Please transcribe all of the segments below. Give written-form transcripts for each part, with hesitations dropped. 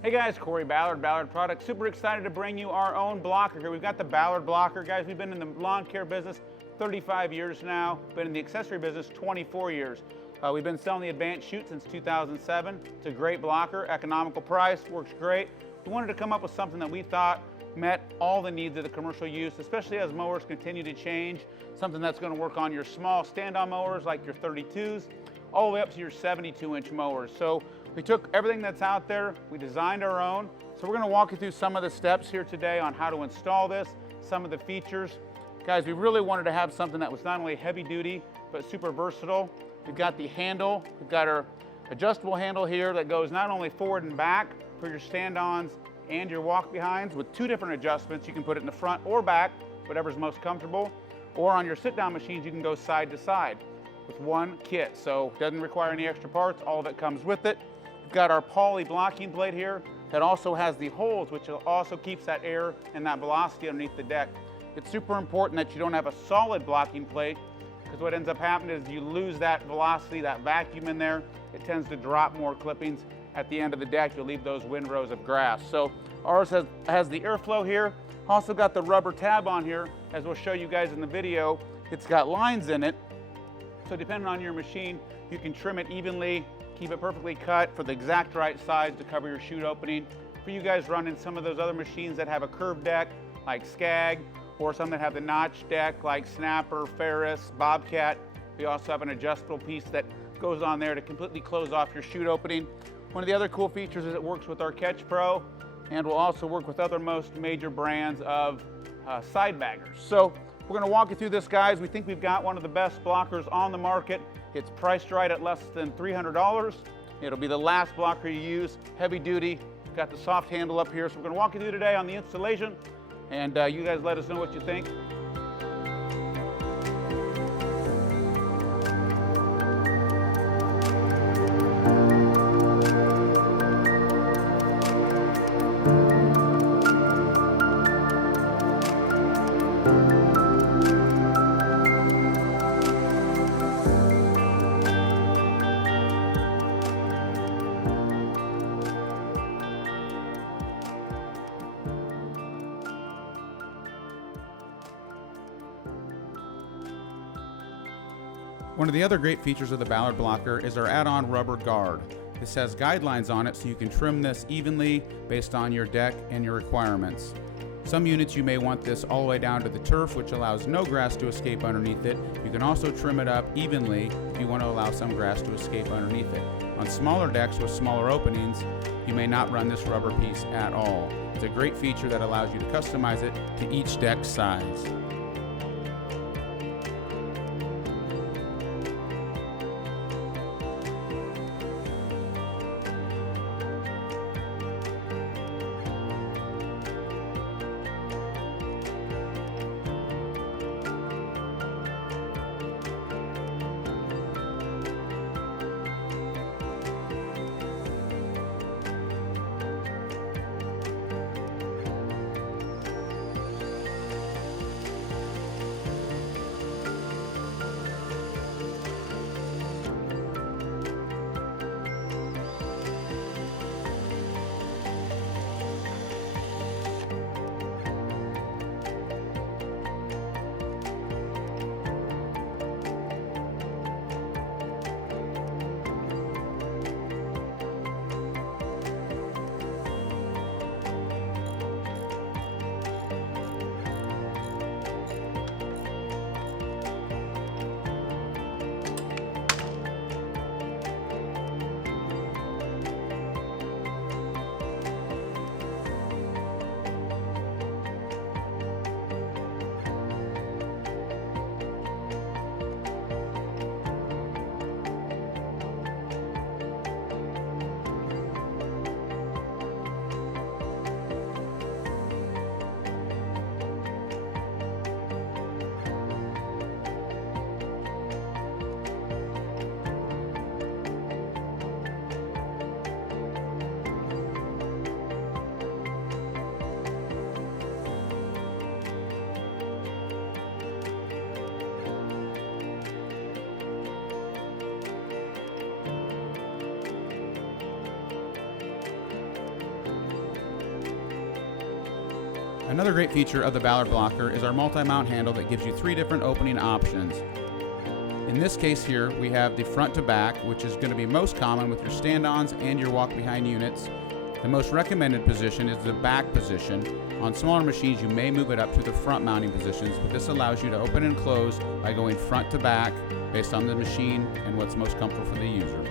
Hey guys, Corey Ballard, Ballard Products. Super excited to bring you our own blocker here. We've got the Ballard Blocker. Guys, we've been in the lawn care business 35 years now, been in the accessory business 24 years. We've been selling the advanced chute since 2007. It's a great blocker, economical price, works great. We wanted to come up with something that we thought met all the needs of the commercial use, especially as mowers continue to change. Something that's going to work on your small stand-on mowers like your 32s, all the way up to your 72-inch mowers. So we took everything that's out there, we designed our own. So we're going to walk you through some of the steps here today on how to install this, some of the features. Guys, we really wanted to have something that was not only heavy duty, but super versatile. We've got the handle, we've got our adjustable handle here that goes not only forward and back for your stand-ons and your walk-behinds with two different adjustments. You can put it in the front or back, whatever's most comfortable. Or on your sit-down machines, you can go side to side with one kit. So it doesn't require any extra parts, all of it comes with it. We've got our poly blocking plate here that also has the holes, which also keeps that air and that velocity underneath the deck. It's super important that you don't have a solid blocking plate, because what ends up happening is you lose that velocity, that vacuum in there. It tends to drop more clippings at the end of the deck. You'll leave those windrows of grass. So ours has the airflow here. Also got the rubber tab on here, as we'll show you guys in the video. It's got lines in it, so depending on your machine, you can trim it evenly, keep it perfectly cut for the exact right size to cover your chute opening. For you guys running some of those other machines that have a curved deck, like Skag, or some that have the notch deck, like Snapper, Ferris, Bobcat, we also have an adjustable piece that goes on there to completely close off your chute opening. One of the other cool features is it works with our Catch Pro, and will also work with other most major brands of side baggers. So we're going to walk you through this, guys. We think we've got one of the best blockers on the market. It's priced right at less than $300. It'll be the last blocker you use, heavy duty. Got the soft handle up here. So we're going to walk you through today on the installation, and you guys let us know what you think. One of the other great features of the Ballard Blocker is our add-on rubber guard. This has guidelines on it so you can trim this evenly based on your deck and your requirements. Some units you may want this all the way down to the turf, which allows no grass to escape underneath it. You can also trim it up evenly if you want to allow some grass to escape underneath it. On smaller decks with smaller openings, you may not run this rubber piece at all. It's a great feature that allows you to customize it to each deck size. Another great feature of the Ballard Blocker is our multi-mount handle that gives you 3 different opening options. In this case here, we have the front to back, which is going to be most common with your stand-ons and your walk-behind units. The most recommended position is the back position. On smaller machines, you may move it up to the front mounting positions, but this allows you to open and close by going front to back based on the machine and what's most comfortable for the user.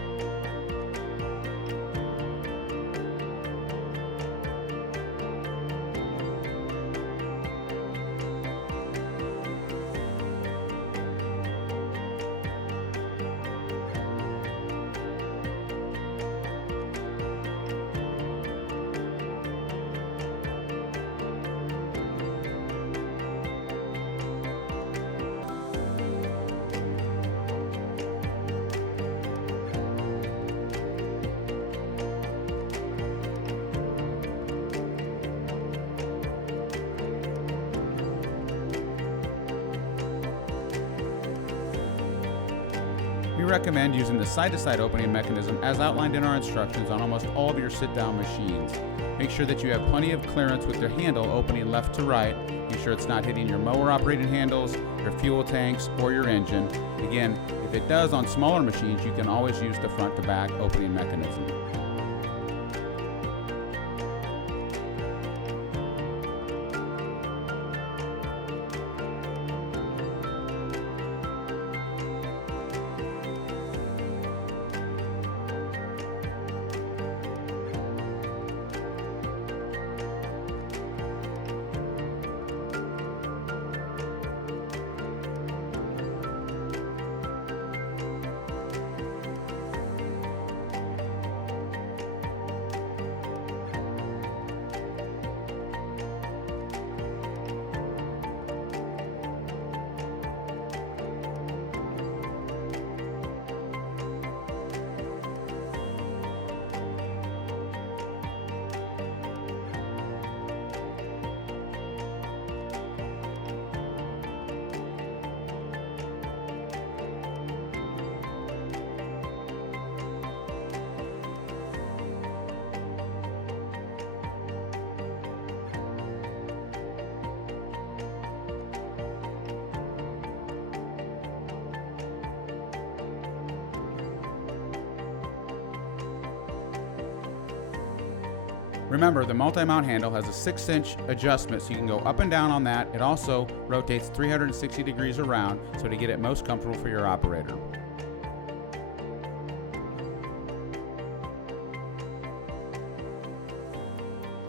We recommend using the side-to-side opening mechanism as outlined in our instructions on almost all of your sit-down machines. Make sure that you have plenty of clearance with your handle opening left to right. Be sure it's not hitting your mower operating handles, your fuel tanks, or your engine. Again, if it does on smaller machines, you can always use the front to back opening mechanism. Remember, the multi-mount handle has a 6-inch adjustment, so you can go up and down on that. It also rotates 360 degrees around, so to get it most comfortable for your operator.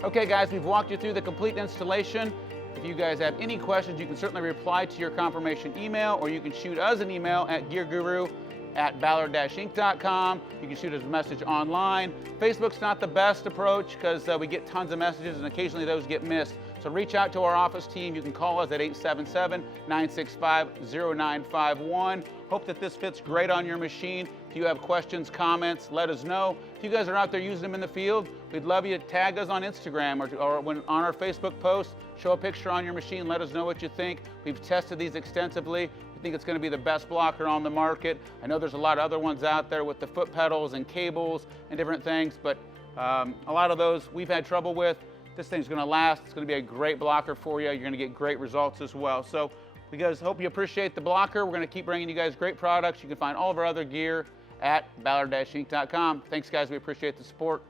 Okay guys, we've walked you through the complete installation. If you guys have any questions, you can certainly reply to your confirmation email, or you can shoot us an email at gearguru@ballard-inc.com. You can shoot us a message online. Facebook's not the best approach because we get tons of messages and occasionally those get missed. So reach out to our office team. You can call us at 877-965-0951. Hope that this fits great on your machine. If you have questions, comments, let us know. If you guys are out there using them in the field, we'd love you to tag us on Instagram or when on our Facebook post, show a picture on your machine, let us know what you think. We've tested these extensively. We think it's going to be the best blocker on the market. I know there's a lot of other ones out there with the foot pedals and cables and different things, but a lot of those we've had trouble with. This thing's going to last. It's going to be a great blocker for you. You're going to get great results as well. So we guys hope you appreciate the blocker. We're going to keep bringing you guys great products. You can find all of our other gear at ballard-inc.com. Thanks guys, we appreciate the support.